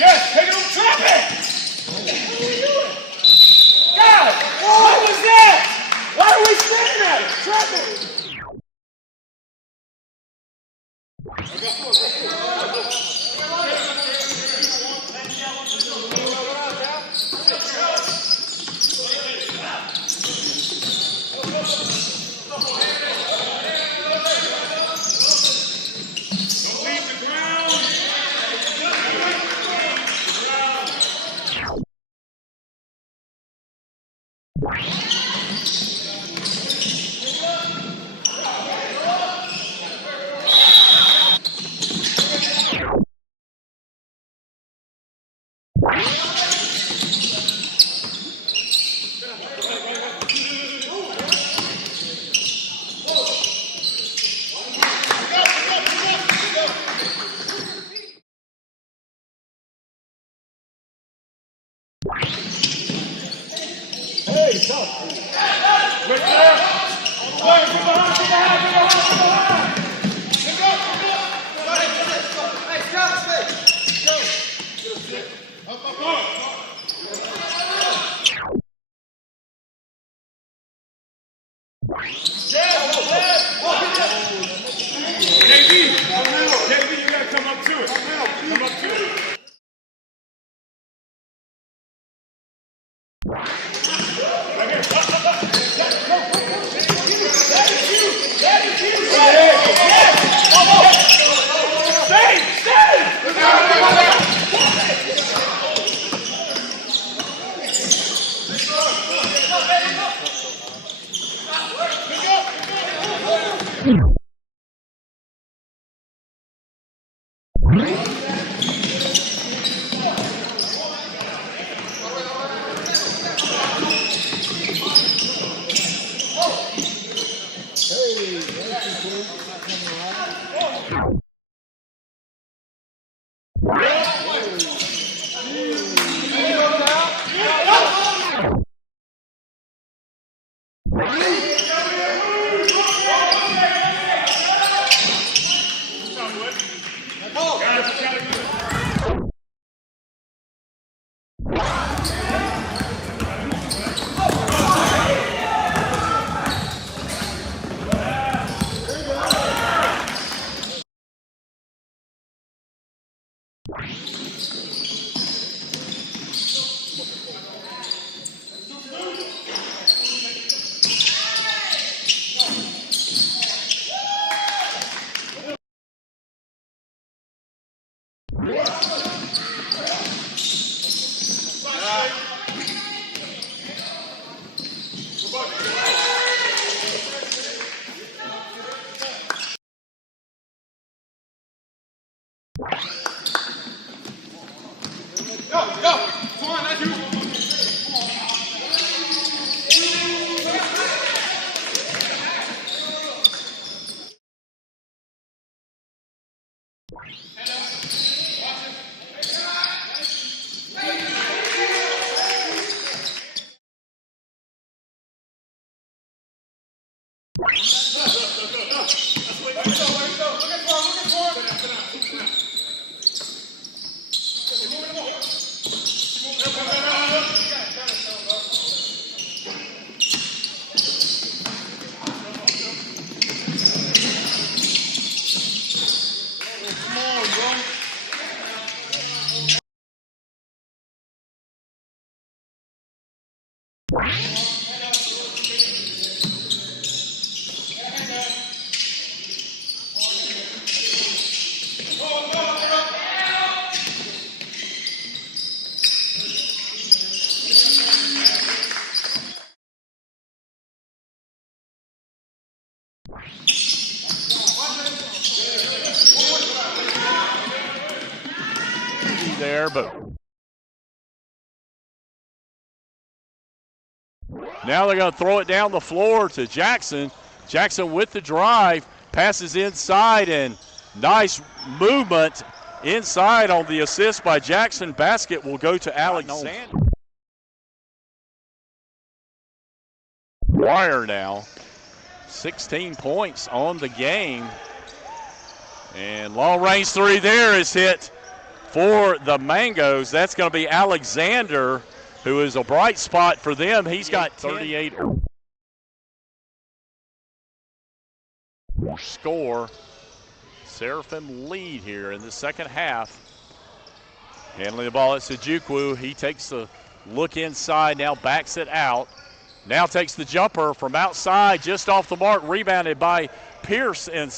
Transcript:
Yes, take it on trapping! God, what was that? Why are we standing at it? Trapping! Hey, go! Right there! Get behind! Hey, stop! Go! Up! JB, you gotta come up to it. Come up to it. Go! Come on, that's you! there, but now they're going to throw it down the floor to Jackson. Jackson with the drive, passes inside, and nice movement inside on the assist by Jackson. Basket will go to Alexander. Wire now, 16 points on the game. And long range three there is hit for the Mangoes. That's going to be Alexander, who is a bright spot for them. He's got 38 score. Seraphim lead here in the second half. Handling the ball at Sajukwu. He takes the look inside, now backs it out. Now takes the jumper from outside, just off the mark, rebounded by Pierce inside.